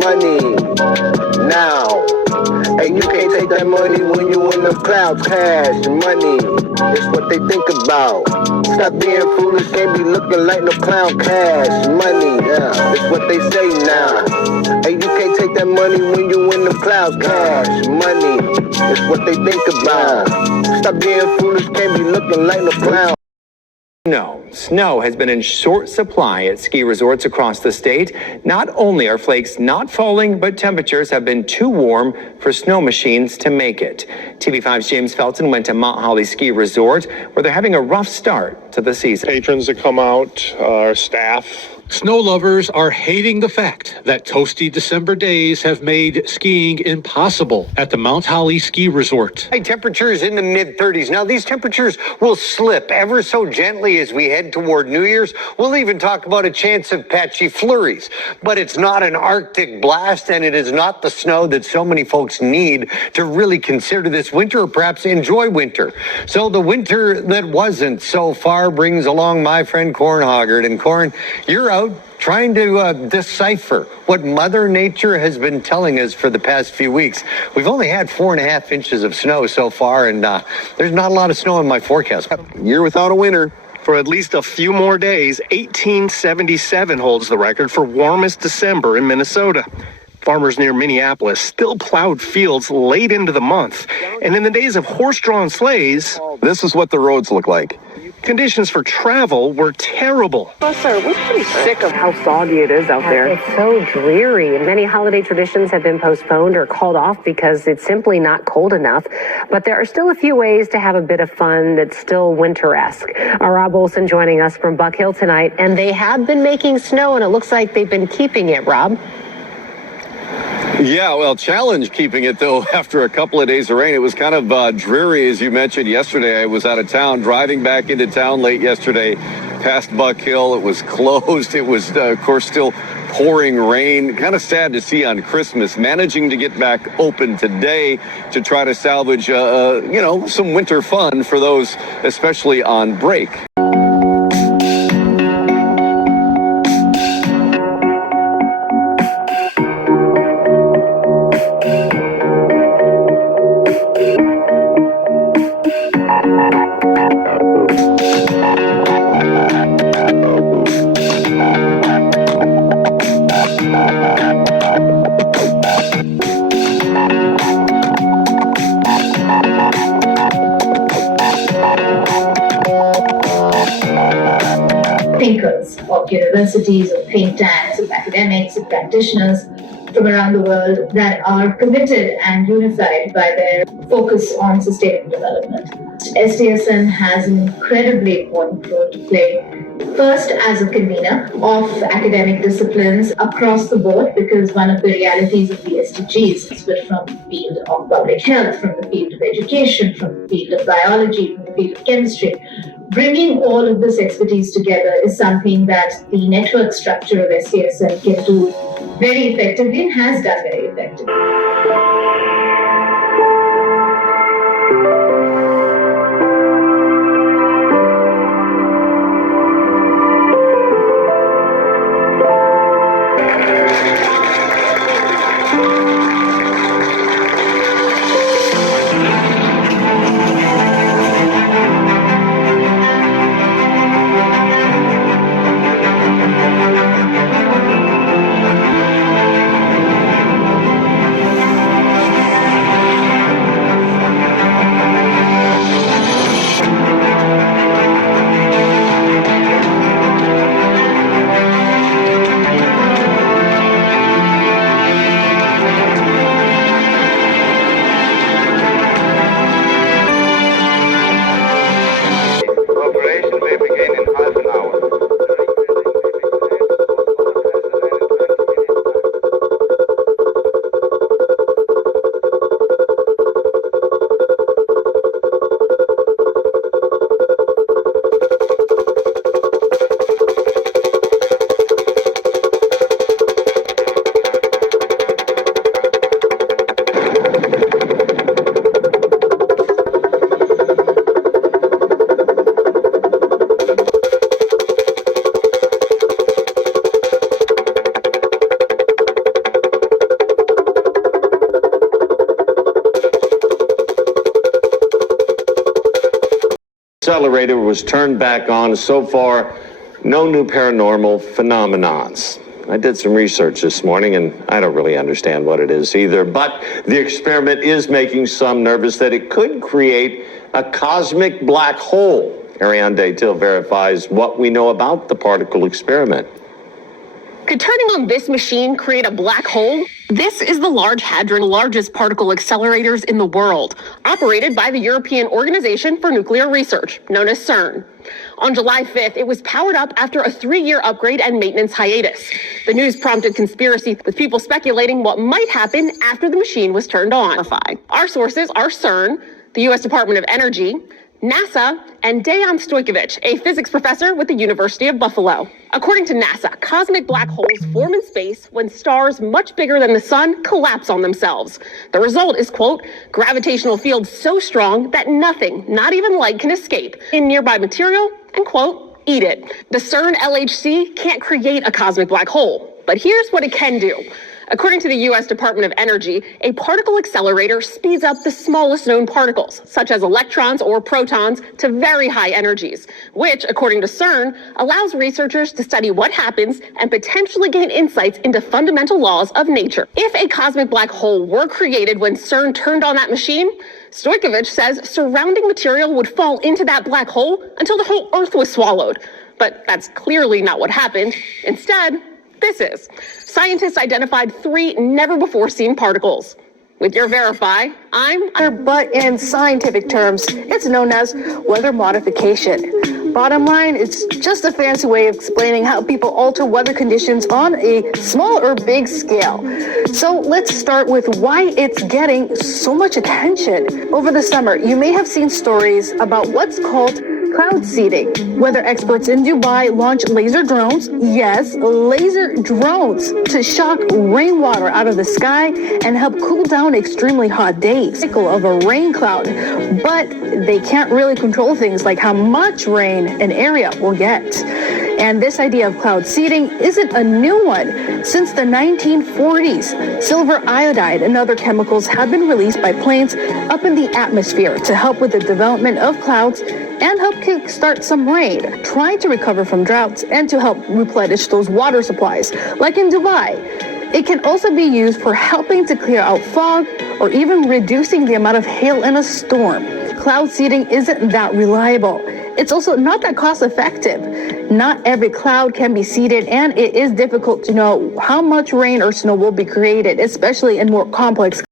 Money now. Hey, you can't take that money when you in the clouds. Cash money, that's what they think about. Stop being foolish, can't be looking like no clown. Cash money, yeah, that's what they say now. Hey, you can't take that money when you in the clouds. Cash money, that's what they think about. Stop being foolish, can't be looking like no clown. Snow has been in short supply at ski resorts across the state. Not only are flakes not falling, but temperatures have been too warm for snow machines to make it. TV5's James Felton went to Mount Holly Ski Resort, where they're having a rough start to the season. Patrons that come out, our staff. Snow lovers are hating the fact that toasty December days have made skiing impossible at the Mount Holly Ski Resort. High temperatures in the mid-30s. Now, these temperatures will slip ever so gently as we head toward New Year's. We'll even talk about a chance of patchy flurries. But it's not an Arctic blast, and it is not the snow that so many folks need to really consider this winter or perhaps enjoy winter. So the winter that wasn't so far brings along my friend Corn Hoggard. And Corn, you're out trying to decipher what Mother Nature has been telling us for the past few weeks. We've only had 4.5 inches of snow so far, and there's not a lot of snow in my forecast. Year without a winter. For at least a few more days, 1877 holds the record for warmest December in Minnesota. Farmers near Minneapolis still plowed fields late into the month. And in the days of horse-drawn sleighs, This is what the roads look like. conditions for travel were terrible. Oh, sir, we're pretty sick of how soggy it is out there. It's so dreary. Many holiday traditions have been postponed or called off because it's simply not cold enough. But there are still a few ways to have a bit of fun that's still winter-esque. Rob Olson joining us from Buck Hill tonight. And they have been making snow, and it looks like they've been keeping it, Rob. Yeah, well, challenge keeping it, though, after a couple of days of rain. It was kind of dreary, as you mentioned yesterday. I was out of town, driving back into town late yesterday, past Buck Hill. It was closed. It was, of course, still pouring rain. Kind of sad to see on Christmas. Managing to get back open today to try to salvage, some winter fun for those, especially on break. Thinkers of universities, of think tanks, of academics, of practitioners from around the world that are committed and unified by their focus on sustainable development. SDSN has an incredibly important role to play. First, as a convener of academic disciplines across the board, because one of the realities of the SDGs is but from the field of public health, from the field of education, from the field of biology, from the field of chemistry. Bringing all of this expertise together is something that the network structure of SDSN can do very effectively and has done very effectively. accelerator was turned back on. So far, no new paranormal phenomenons. I did some research this morning, and I don't really understand what it is either, but the experiment is making some nervous that it could create a cosmic black hole. Ariane Daytil verifies what we know about the particle experiment. Could turning on this machine create a black hole? This is the Large Hadron, largest particle accelerators in the world, operated by the European Organization for Nuclear Research, known as CERN. On July 5th, it was powered up after a 3-year upgrade and maintenance hiatus. The news prompted conspiracy, with people speculating what might happen after the machine was turned on. Our sources are CERN, the U.S. Department of Energy, NASA, and Dejan Stojkovic, a physics professor with the University of Buffalo. According to NASA, cosmic black holes form in space when stars much bigger than the sun collapse on themselves. The result is, quote, gravitational fields so strong that nothing, not even light, can escape in nearby material and, quote, eat it. The CERN LHC can't create a cosmic black hole, but here's what it can do. According to the U.S. Department of Energy, a particle accelerator speeds up the smallest known particles, such as electrons or protons, to very high energies, which, according to CERN, allows researchers to study what happens and potentially gain insights into fundamental laws of nature. If a cosmic black hole were created when CERN turned on that machine, Stojkovic says surrounding material would fall into that black hole until the whole Earth was swallowed. But that's clearly not what happened. Instead, this is. Scientists identified 3 never-before-seen particles. With your Verify, But in scientific terms, it's known as weather modification. Bottom line, it's just a fancy way of explaining how people alter weather conditions on a small or big scale. So let's start with why it's getting so much attention. Over the summer, you may have seen stories about what's called cloud seeding. Weather experts in Dubai launched laser drones, yes, laser drones, to shock rainwater out of the sky and help cool down extremely hot days. Cycle of a rain cloud, but they can't really control things like how much rain an area will get. And this idea of cloud seeding isn't a new one. Since the 1940s, silver iodide and other chemicals have been released by planes up in the atmosphere to help with the development of clouds and help kickstart some rain, trying to recover from droughts and to help replenish those water supplies, like in Dubai. It can also be used for helping to clear out fog or even reducing the amount of hail in a storm. Cloud seeding isn't that reliable. It's also not that cost effective. Not every cloud can be seeded, and it is difficult to know how much rain or snow will be created, especially in more complex